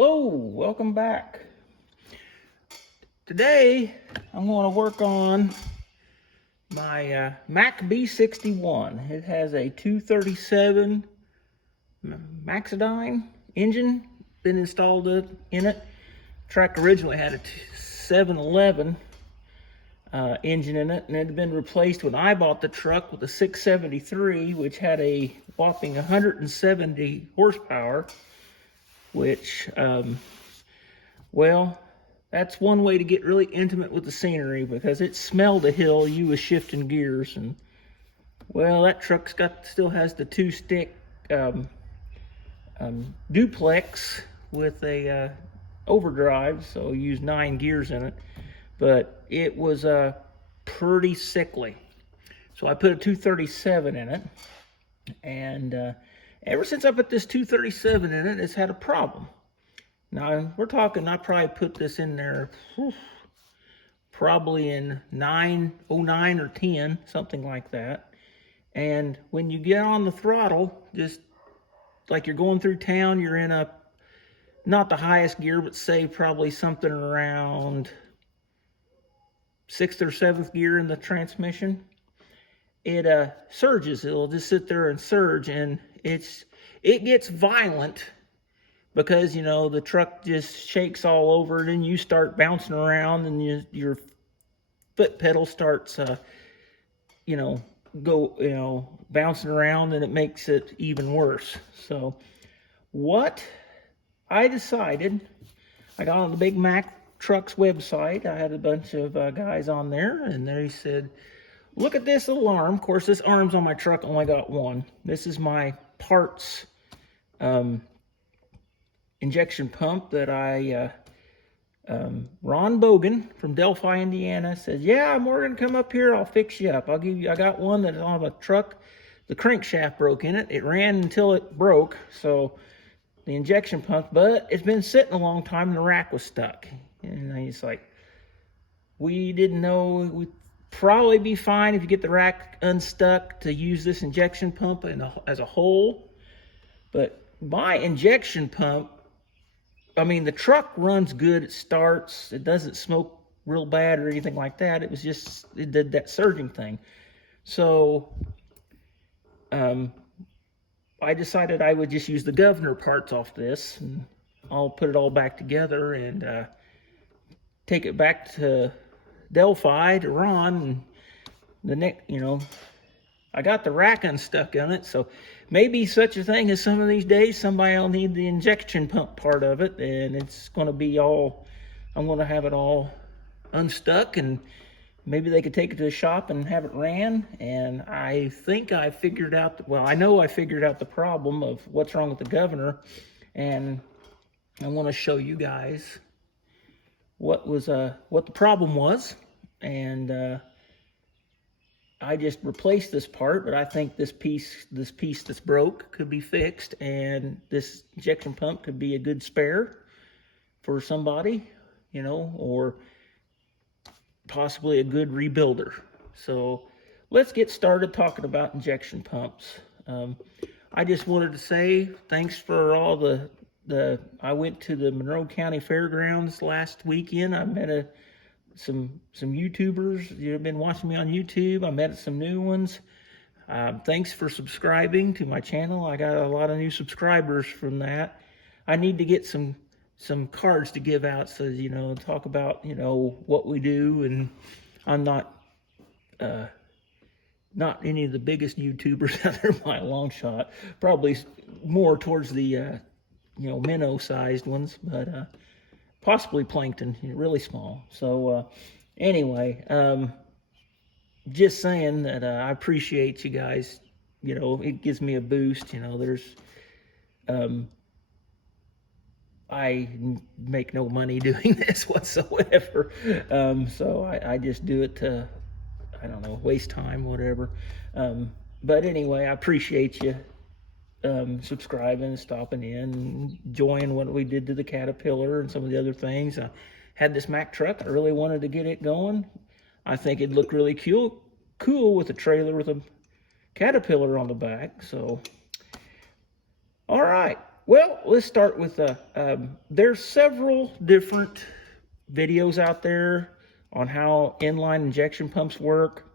Hello, welcome back. Today I'm going to work on my Mack B61. It has a 237 Maxidine engine been installed in it. Truck originally had a 711 engine in it, and it had been replaced when I bought the truck with a 673, which had a whopping 170 horsepower, which well, that's one way to get really intimate with the scenery, because it smelled a hill you was shifting gears. And well, that truck's still has the two-stick duplex with a overdrive, so you use 9 gears in it, but it was pretty sickly. So I put a 237 in it, and ever since I put this 237 in it, it's had a problem. Now, we're talking, I probably put this in there probably in 09 or 10, something like that. And when you get on the throttle, just like you're going through town, you're in a, not the highest gear, but say probably something around 6th or 7th gear in the transmission. It surges. It'll just sit there and surge, and it gets violent, because, you know, the truck just shakes all over, and then you start bouncing around, and your foot pedal starts, bouncing around, and it makes it even worse. So what I decided, I got on the Big Mack Trucks website. I had a bunch of guys on there, and they said, look at this little arm. Of course, this arm's on my truck only got one. This is my parts injection pump that Ron Bogan from Delphi, Indiana, says, yeah, we're gonna come up here, I'll fix you up. I got one that's on a truck. The crankshaft broke in it. It ran until it broke, so the injection pump, but it's been sitting a long time and the rack was stuck. And he's like, we didn't know, we'd probably be fine if you get the rack unstuck to use this injection pump as a whole. But my injection pump, I mean, the truck runs good, it starts, it doesn't smoke real bad or anything like that. It was just, it did that surging thing. So I decided I would just use the governor parts off this, and I'll put it all back together and take it back to Delphi to Ron. And the next, I got the rack unstuck on it, so maybe such a thing as some of these days somebody will need the injection pump part of it, and it's going to be all, I'm going to have it all unstuck, and maybe they could take it to the shop and have it ran. And I think I figured out, I know I figured out the problem of what's wrong with the governor, and I want to show you guys what the problem was. And I just replaced this part, but I think this piece that's broke could be fixed, and this injection pump could be a good spare for somebody, or possibly a good rebuilder. So let's get started talking about injection pumps. I just wanted to say thanks for all I went to the Monroe County Fairgrounds last weekend. I met some YouTubers. You've been watching me on YouTube. I met some new ones. Thanks for subscribing to my channel. I got a lot of new subscribers from that. I need to get some cards to give out, so talk about what we do. And I'm not any of the biggest YouTubers out there by a long shot. Probably more towards the minnow-sized ones, but possibly plankton, really small. So anyway, just saying that I appreciate you guys. It gives me a boost. I make no money doing this whatsoever. So I just do it to, I don't know, waste time, whatever. But anyway, I appreciate you subscribing, stopping in, enjoying what we did to the Caterpillar and some of the other things. I had this Mack truck. I really wanted to get it going. I think it'd look really cool with a trailer with a Caterpillar on the back. So, all right. Well, let's start with there's several different videos out there on how inline injection pumps work.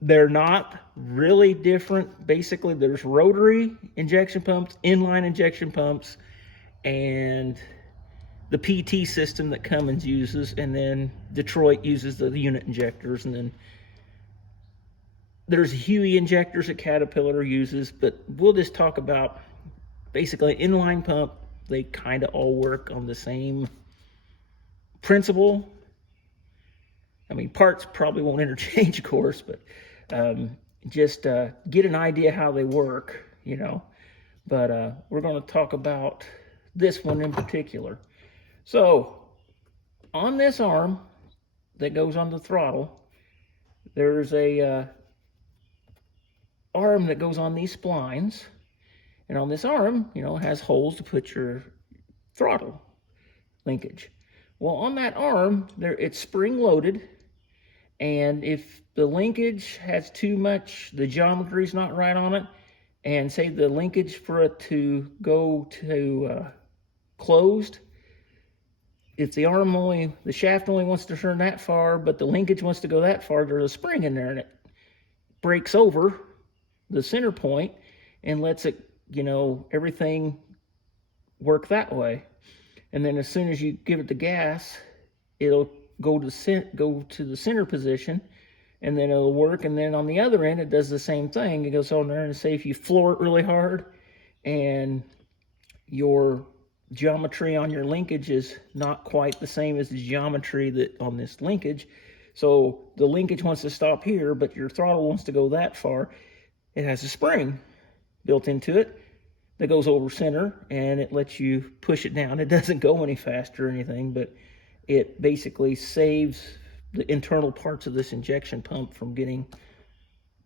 They're not really different. Basically, there's rotary injection pumps, inline injection pumps, and the PT system that Cummins uses, and then Detroit uses the unit injectors, and then there's Huey injectors that Caterpillar uses, but we'll just talk about basically inline pump. They kind of all work on the same principle. I mean, parts probably won't interchange, of course, but just get an idea how they work, you know. But we're going to talk about this one in particular. So on this arm that goes on the throttle, there's a arm that goes on these splines, and on this arm, you know, has holes to put your throttle linkage. Well, on that arm, it's spring loaded, and if the linkage has too much, the geometry's not right on it, and say the linkage for it to go to closed, if the shaft only wants to turn that far, but the linkage wants to go that far, there's a spring in there, and it breaks over the center point and lets it, you know, everything work that way. And then as soon as you give it the gas, it'll go to the center position, and then it'll work. And then on the other end, it does the same thing. It goes on there, and say if you floor it really hard and your geometry on your linkage is not quite the same as the geometry that on this linkage, so the linkage wants to stop here, but your throttle wants to go that far, it has a spring built into it that goes over center, and it lets you push it down. It doesn't go any faster or anything, but it basically saves the internal parts of this injection pump from getting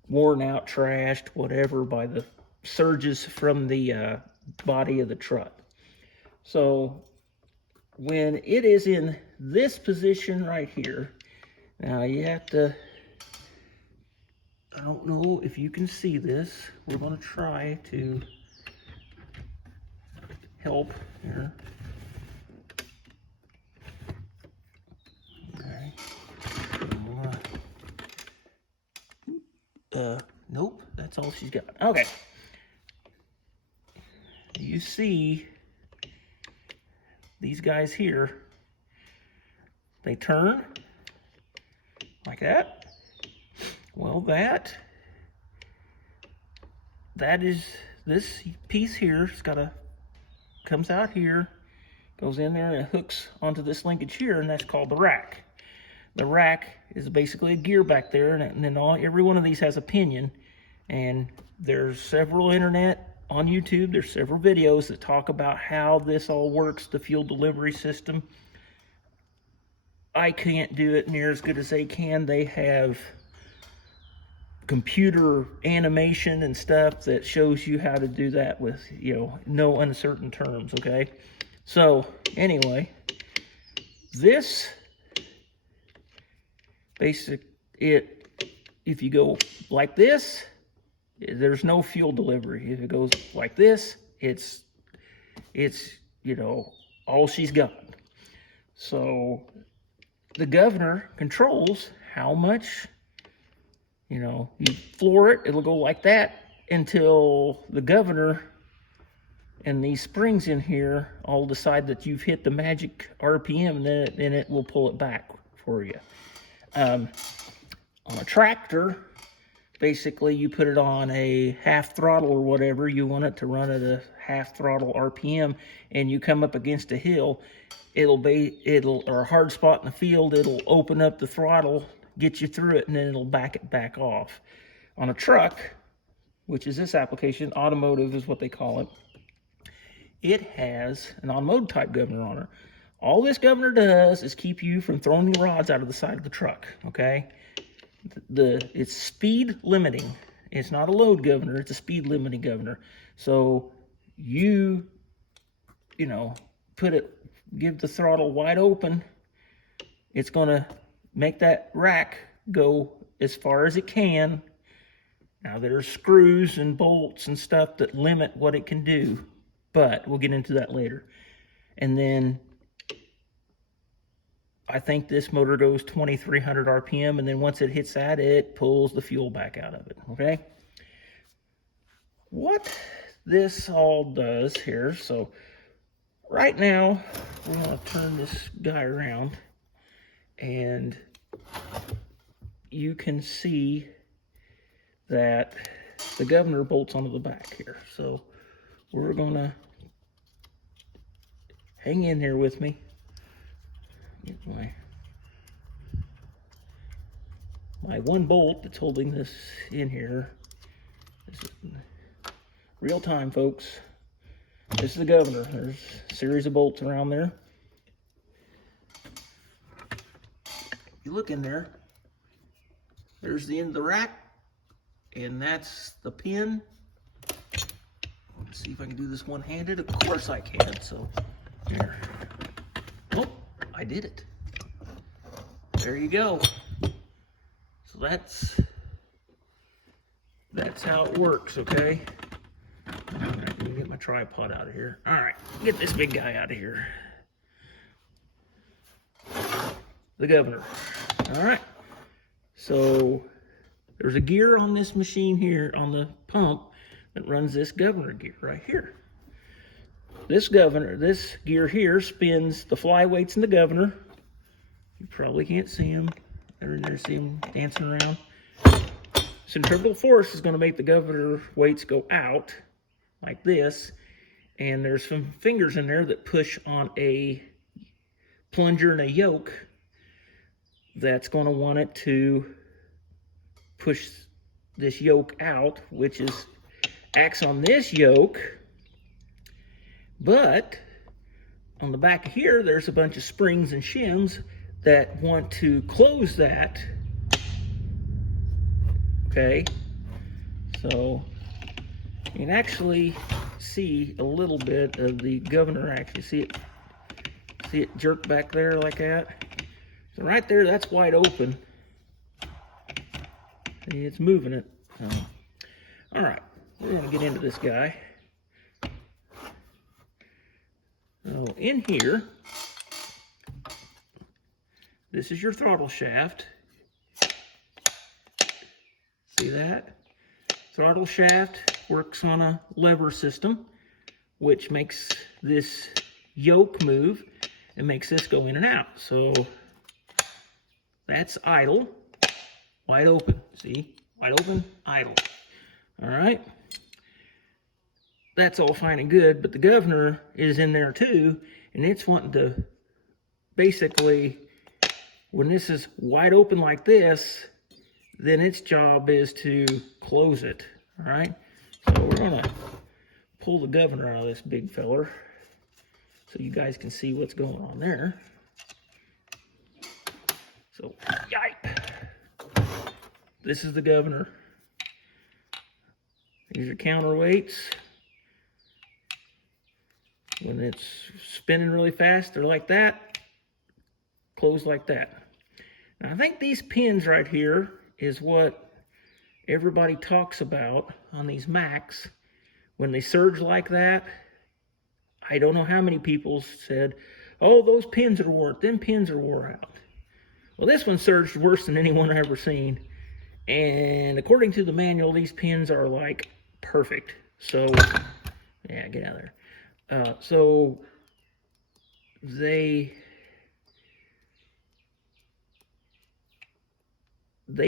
worn out, trashed, whatever, by the surges from the body of the truck. So when it is in this position right here, now you have to, I don't know if you can see this. We're going to try to help here. Okay. Nope, that's all she's got. Okay. You see these guys here, they turn like that. Well, that is this piece here. It's comes out here, goes in there, and it hooks onto this linkage here, and that's called the rack. The rack is basically a gear back there, and then every one of these has a pinion, and there's several on YouTube, there's several videos that talk about how this all works, the fuel delivery system. I can't do it near as good as they can. They have computer animation and stuff that shows you how to do that with, you know, no uncertain terms, okay? So anyway, this if you go like this, there's no fuel delivery. If it goes like this, it's you know, all she's got. So the governor controls how much, you know, you floor it, it'll go like that until the governor and these springs in here all decide that you've hit the magic RPM, and then it will pull it back for you. On a tractor, basically you put it on a half throttle or whatever, you want it to run at a half throttle RPM, and you come up against a hill, or a hard spot in the field, it'll open up the throttle, get you through it, and then it'll back it back off. On a truck, which is this application, automotive is what they call it, it has an automotive type governor on it. All this governor does is keep you from throwing the rods out of the side of the truck, okay? It's speed limiting. It's not a load governor, it's a speed limiting governor. So you know, give the throttle wide open, it's gonna make that rack go as far as it can. Now there's screws and bolts and stuff that limit what it can do. but we'll get into that later. And then I think this motor goes 2,300 RPM, and then once it hits that, it pulls the fuel back out of it, okay? What this all does here, so right now, we're gonna turn this guy around, and you can see that the governor bolts onto the back here. So we're gonna hang in here with me. Get my one bolt that's holding this in here. This is real time, folks. This is the governor. There's a series of bolts around there. You look in there, there's the end of the rack, and that's the pin. Let's see if I can do this one-handed. Of course I can, so here. Oh, I did it. There you go. So that's how it works, okay? All right, let me get my tripod out of here. All right, get this big guy out of here. The governor. All right, so there's a gear on this machine here, on the pump, that runs this governor gear right here. This gear here spins the flyweights in the governor. You probably can't see them. They're in there, see them dancing around. Centrifugal force is going to make the governor weights go out like this, and there's some fingers in there that push on a plunger and a yoke that's going to want it to push this yoke out, which acts on this yoke. But on the back of here, there's a bunch of springs and shims that want to close that. Okay, so you can actually see a little bit of the governor action. See it jerk back there like that? So right there, that's wide open. See, it's moving it. All right, we're gonna get into this guy. So in here, this is your throttle shaft. See that? Throttle shaft works on a lever system, which makes this yoke move and makes this go in and out. So that's idle, wide open. See? Wide open, idle. All right? That's all fine and good, but the governor is in there too, and it's wanting to basically, when this is wide open like this, then its job is to close it, all right? So we're gonna pull the governor out of this big feller so you guys can see what's going on there. So, yipe. This is the governor. These are counterweights. When it's spinning really fast, they're like that, close like that. Now I think these pins right here is what everybody talks about on these Macks. When they surge like that, I don't know how many people said, oh, those pins are wore out. Them pins are wore out. Well, this one surged worse than anyone I've ever seen. And according to the manual, these pins are like perfect. So, yeah, get out of there. So they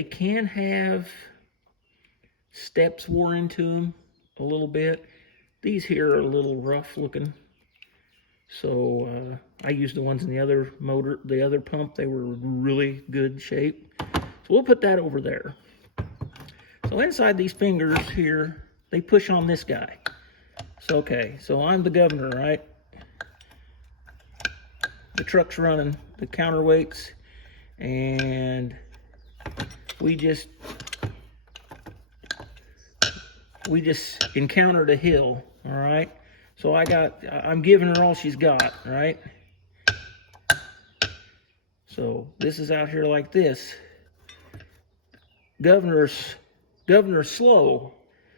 can have steps wore into them a little bit. These here are a little rough looking. So I used the ones in the other motor, the other pump. They were really good shape. So we'll put that over there. So inside these fingers here, they push on this guy. So, okay, so I'm the governor, right? The truck's running the counterweights, and we just encountered a hill, all right? So I'm giving her all she's got, right? So this is out here like this. Governor's slow,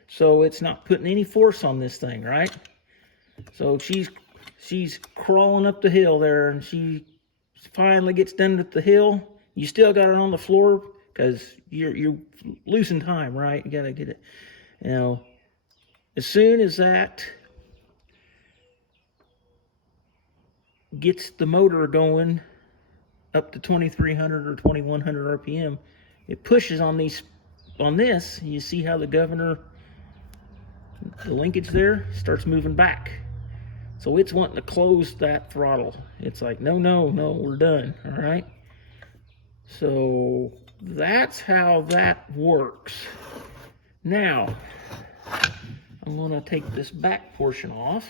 so it's not putting any force on this thing, right? So she's crawling up the hill there, and she finally gets done with the hill. You still got it on the floor because you're losing time, right? You gotta get it. You know, as soon as that gets the motor going up to 2300 or 2100 RPM, it pushes on this. You see how the governor, the linkage there, starts moving back. So it's wanting to close that throttle. It's like, no, we're done, all right? So that's how that works. Now, I'm gonna take this back portion off.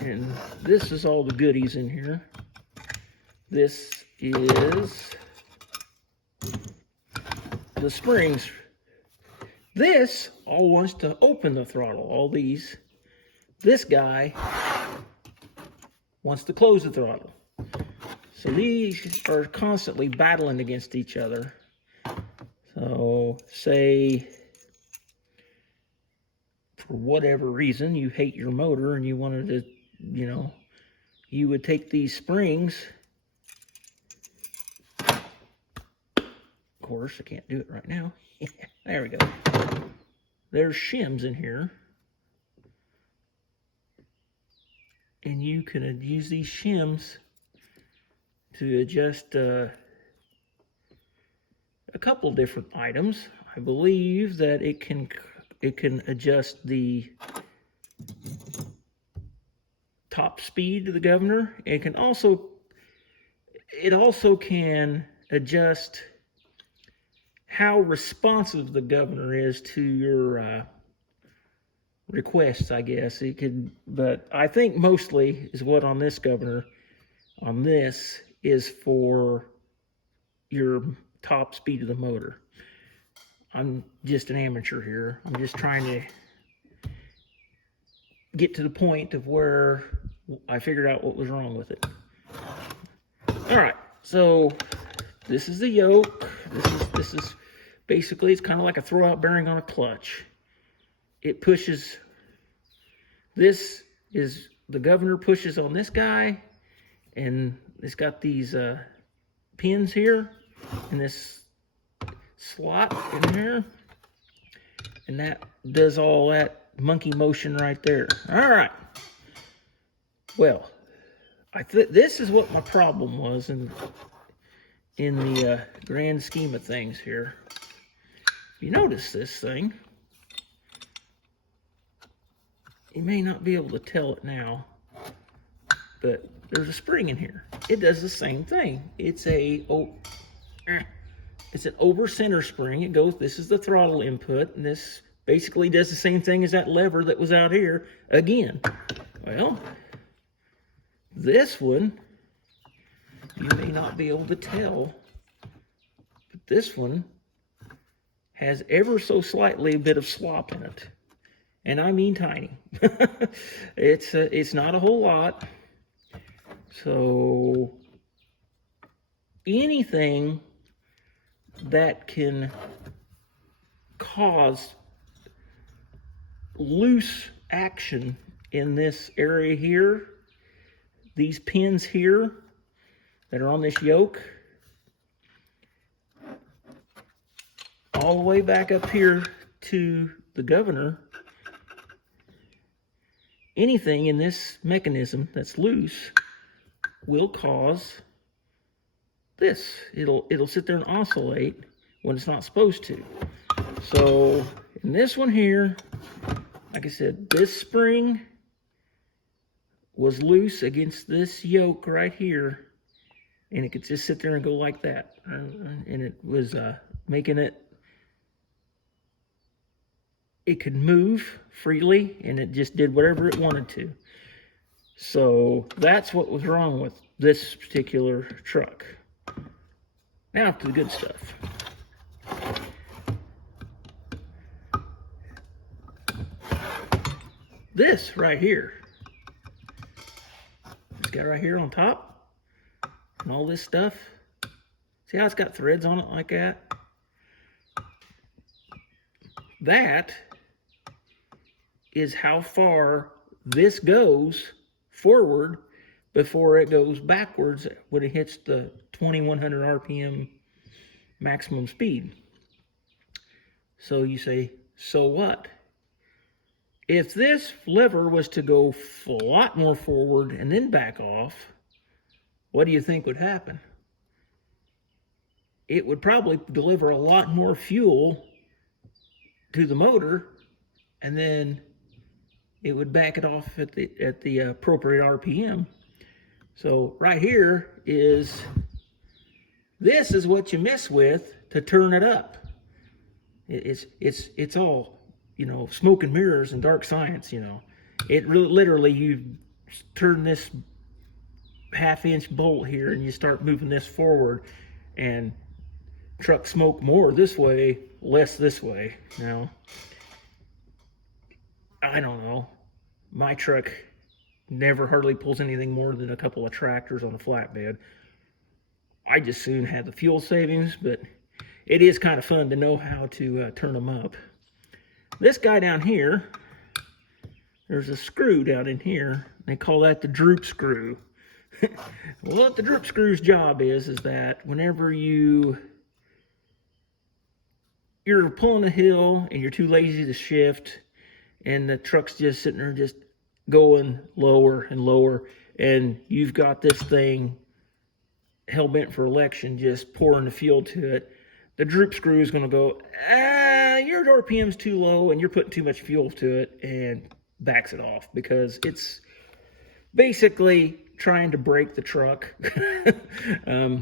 And this is all the goodies in here. This is the springs. This all wants to open the throttle, all these. This guy wants to close the throttle. So these are constantly battling against each other. So say, for whatever reason, you hate your motor and you wanted to, you know, you would take these springs. Of course, I can't do it right now. There we go. There's shims in here. And you can use these shims to adjust a couple different items. I believe that it can adjust the top speed of the governor. It also can adjust how responsive the governor is to your requests, I guess. It could, but I think mostly is what on this governor, on this, is for your top speed of the motor. I'm just an amateur here. I'm just trying to get to the point of where I figured out what was wrong with it. All right, so this is the yoke. This is basically, it's kind of like a throwout bearing on a clutch. It pushes, this is, the governor pushes on this guy, and it's got these pins here, and this slot in there, and that does all that monkey motion right there. All right. Well, this is what my problem was in the grand scheme of things here. If you notice this thing, you may not be able to tell it now, but there's a spring in here. It does the same thing. It's an over center spring. It goes, this is the throttle input, and this basically does the same thing as that lever that was out here again. Well, this one, you may not be able to tell, but this one has ever so slightly a bit of slop in it. And I mean tiny. It's not a whole lot. So anything that can cause loose action in this area here, these pins here that are on this yoke, all the way back up here to the governor, anything in this mechanism that's loose will cause this. It'll sit there and oscillate when it's not supposed to. So in this one here, like I said, this spring was loose against this yoke right here, and it could just sit there and go like that, and it was making it could move freely, and it just did whatever it wanted to. So that's what was wrong with this particular truck. Now to the good stuff. This right here, it's got right here on top, and all this stuff. See how it's got threads on it like that? that is how far this goes forward before it goes backwards when it hits the 2100 RPM maximum speed. So you say, so what? If this lever was to go a lot more forward and then back off, what do you think would happen? It would probably deliver a lot more fuel to the motor, and then it would back it off at the appropriate RPM. So right here is, this is what you mess with to turn it up. It's all, you know, smoke and mirrors and dark science, you know. It really, literally, you turn this half-inch bolt here and you start moving this forward, and truck smoke more this way, less this way. Now, I don't know. My truck never hardly pulls anything more than a couple of tractors on a flatbed. I just soon had the fuel savings, but it is kind of fun to know how to turn them up. This guy down here, there's a screw down in here. They call that the droop screw. Well, what the droop screw's job is that whenever you're pulling a hill and you're too lazy to shift, and the truck's just sitting there just going lower and lower, and you've got this thing hell-bent for election, just pouring the fuel to it, the droop screw is going to go, your RPM's too low and you're putting too much fuel to it, and backs it off, because it's basically trying to break the truck. A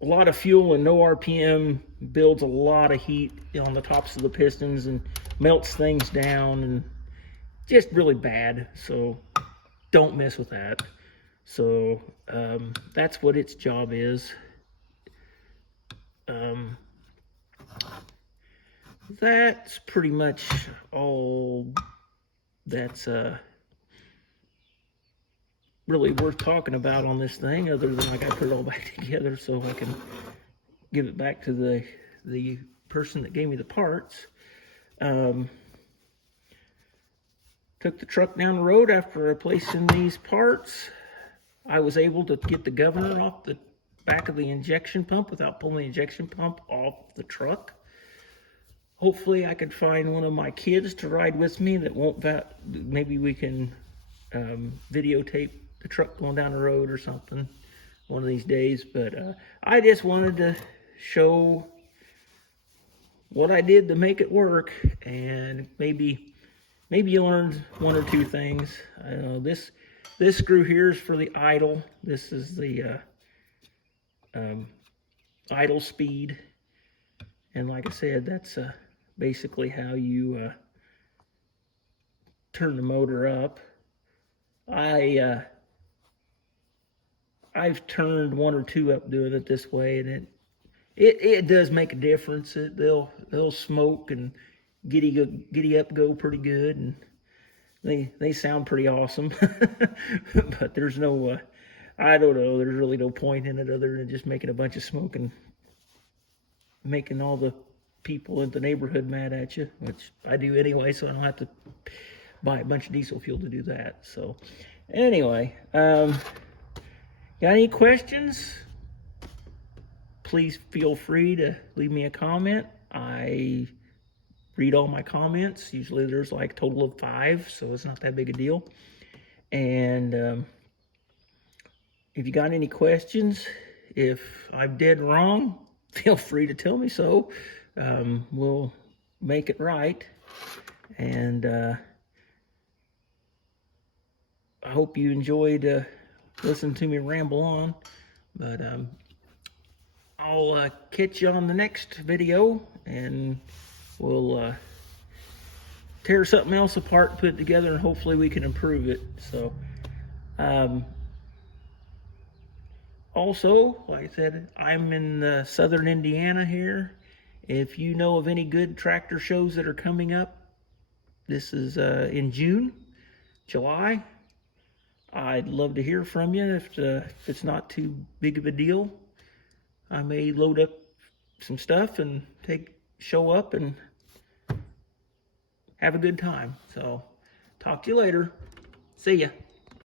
lot of fuel and no RPM builds a lot of heat on the tops of the pistons and melts things down, and just really bad. So don't mess with that. So that's what its job is. That's pretty much all that's really worth talking about on this thing, other than I got to put it all back together so I can give it back to the person that gave me the parts. Took the truck down the road after replacing these parts. I was able to get the governor off the back of the injection pump without pulling the injection pump off the truck. Hopefully I could find one of my kids to ride with me that won't, maybe we can videotape the truck going down the road or something one of these days. But I just wanted to show what I did to make it work, and maybe you learned one or two things. I know this screw here is for the idle. This is the idle speed, and like I said, that's basically how you turn the motor up. I've turned one or two up doing it this way, and it does make a difference. They'll smoke and giddy up go pretty good, and they sound pretty awesome. But there's no I don't know, there's really no point in it other than just making a bunch of smoke and making all the people in the neighborhood mad at you, which I do anyway, so I don't have to buy a bunch of diesel fuel to do that. So anyway, got any questions? Please feel free to leave me a comment. I read all my comments. Usually there's like a total of 5, so it's not that big a deal. And if you got any questions, if I'm dead wrong, feel free to tell me so. We'll make it right. And I hope you enjoyed listening to me ramble on. But I'll catch you on the next video, and we'll tear something else apart, put it together, and hopefully we can improve it. So also, like I said, I'm in southern Indiana here. If you know of any good tractor shows that are coming up, this is in June, July, I'd love to hear from you. If it's not too big of a deal, I may load up some stuff and show up and have a good time. So talk to you later. See ya.